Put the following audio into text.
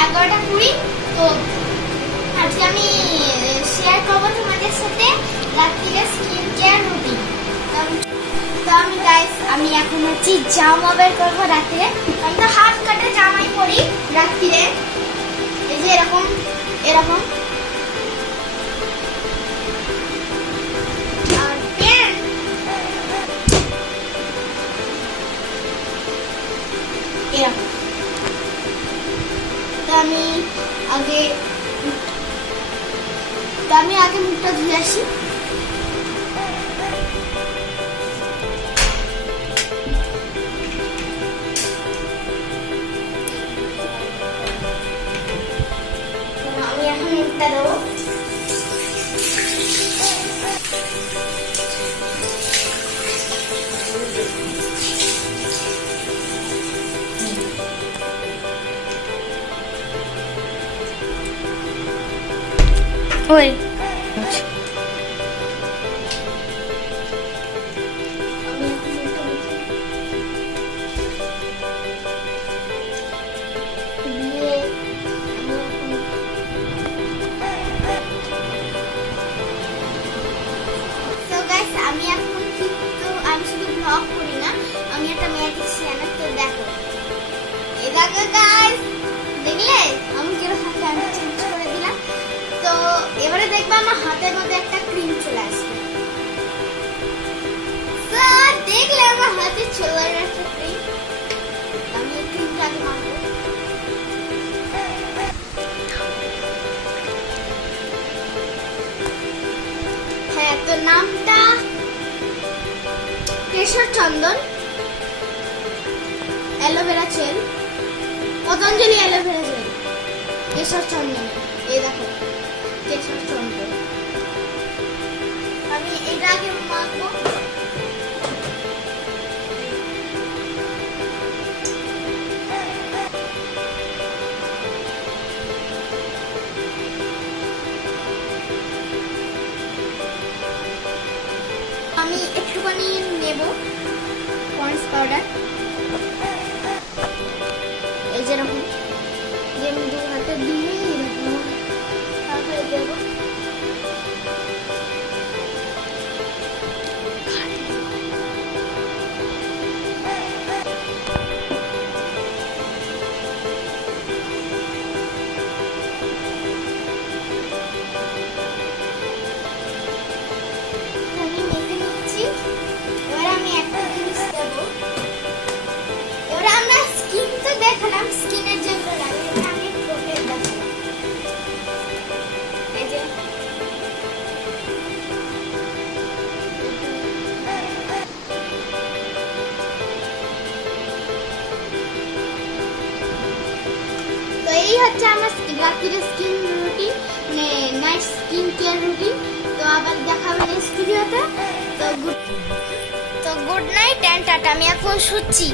11:20। তো আজকে আমি শেয়ার করবো তোমাদের সাথে রাত্রিরে স্কিন কেয়ার রুটিন। তো আমি গাইস আমি এখন হচ্ছে জামা বের করবো রাত্রিরে। আমি তো হাফ কাটা জামাই পরি রাত্রিরে, এই যে এরকম এরকম। আর প্যান্ট এরকম। তো আমি আগে মুখটা ধুয়ে আসি। আমি এখন মুখটা দেবো। ওই আমি এখন কিন্তু আমি শুধু ব্লগ করি না, আমি একটা ম্যাজিক চ্যানেল। তো দেখো এই দেখো গাইস, দেখলে আমি কিরকম ক্যামেরা চেঞ্জ করে দিলাম। তো এবারে দেখবা আমার হাতের মধ্যে একটা ক্রিম চলে আসবে। দেখলে আমার হাতে চলে আসছে ক্রিম। আমি এই ক্রিমটা আগে মাখবো। হ্যাঁ, তো নামটা কেশর চন্দন aloe vera gel, Patanjali aloe vera gel, কেশর চন্দন। এই দেখো কেশর চন্দন। আমি এটা আগে মাখবো। আমি একটুখানি নেব পন্ডস পাউডার, এই যেরকম যে আমি দু হাতে দিয়ে এরকম তারপরে দেব। স্কিনের যেগুলো লাগে আমি টোটাল দেখালাম। এই যে তো এই হচ্ছে আমার রাত্রির স্কিন রুটিন, মানে নাইট স্কিন কেয়ার রুটিন। তো আবার দেখা হবে নেক্সট ভিডিওতে। তো গুড নাইট এন্ড টাটা। আমি এখন শুচ্ছি।